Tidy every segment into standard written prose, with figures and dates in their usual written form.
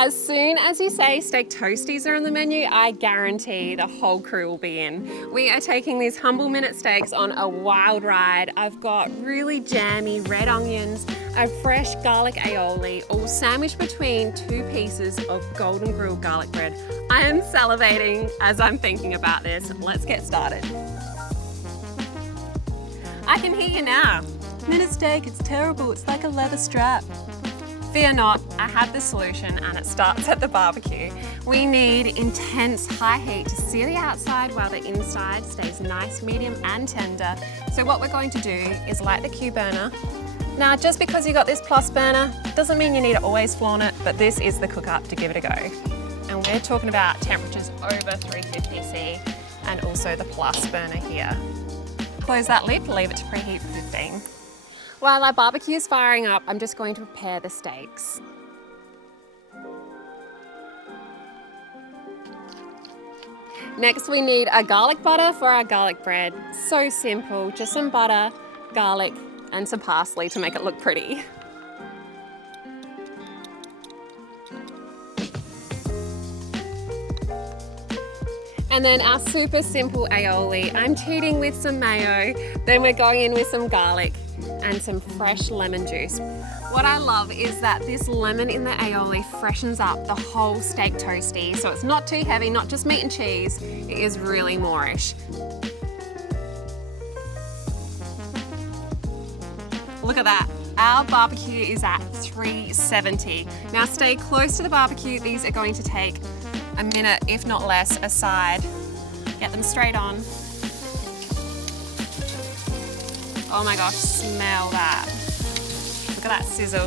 As soon as you say steak toasties are on the menu, I guarantee the whole crew will be in. We are taking these humble minute steaks on a wild ride. I've got really jammy red onions, a fresh garlic aioli, all sandwiched between two pieces of golden grilled garlic bread. I am salivating as I'm thinking about this. Let's get started. I can hear you now. Minute steak, it's terrible. It's like a leather strap. Fear not, I have the solution, and it starts at the barbecue. We need intense high heat to sear the outside while the inside stays nice, medium and tender. So what we're going to do is light the Q burner. Now, just because you got this plus burner doesn't mean you need to always flaunt it, but this is the cook up to give it a go. And we're talking about temperatures over 350 C and also the plus burner here. Close that lid, leave it to preheat for 15. While our barbecue is firing up, I'm just going to prepare the steaks. Next, we need a garlic butter for our garlic bread. So simple, just some butter, garlic, and some parsley to make it look pretty. And then our super simple aioli. I'm cheating with some mayo, then we're going in with some garlic and some fresh lemon juice. What I love is that this lemon in the aioli freshens up the whole steak toastie, so it's not too heavy, not just meat and cheese, it is really moreish. Look at that, our barbecue is at 370. Now stay close to the barbecue, these are going to take a minute, if not less, aside. Get them straight on. Oh my gosh, smell that. Look at that sizzle.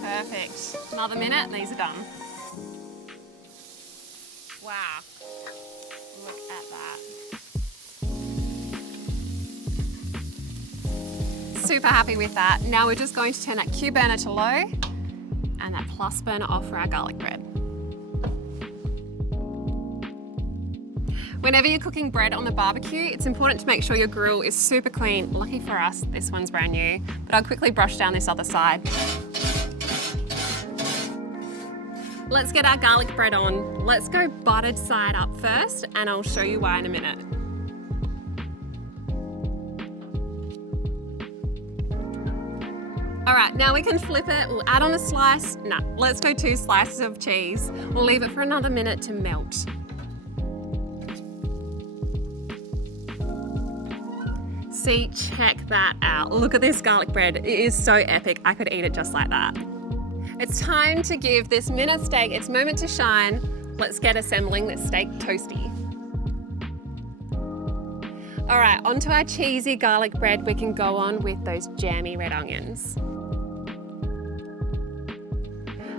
Perfect. Another minute and these are done. Wow. Look at that. Super happy with that. Now we're just going to turn that Q burner to low and that plus burner off for our garlic bread. Whenever you're cooking bread on the barbecue, it's important to make sure your grill is super clean. Lucky for us, this one's brand new, but I'll quickly brush down this other side. Let's get our garlic bread on. Let's go buttered side up first, and I'll show you why in a minute. All right, now we can flip it. We'll add on a slice. No, let's go 2 slices of cheese. We'll leave it for another minute to melt. See, check that out. Look at this garlic bread. It is so epic. I could eat it just like that. It's time to give this minute steak its moment to shine. Let's get assembling this steak toastie. All right, onto our cheesy garlic bread. We can go on with those jammy red onions.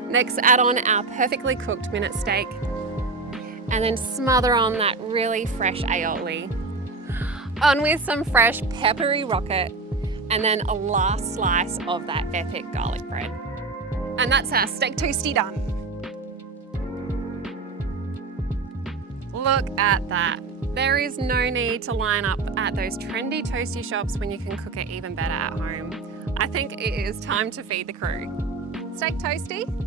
Next, add on our perfectly cooked minute steak and then smother on that really fresh aioli. On with some fresh peppery rocket and then a last slice of that epic garlic bread. And that's our steak toastie done. Look at that. There is no need to line up at those trendy toasty shops when you can cook it even better at home. I think it is time to feed the crew. Steak toastie?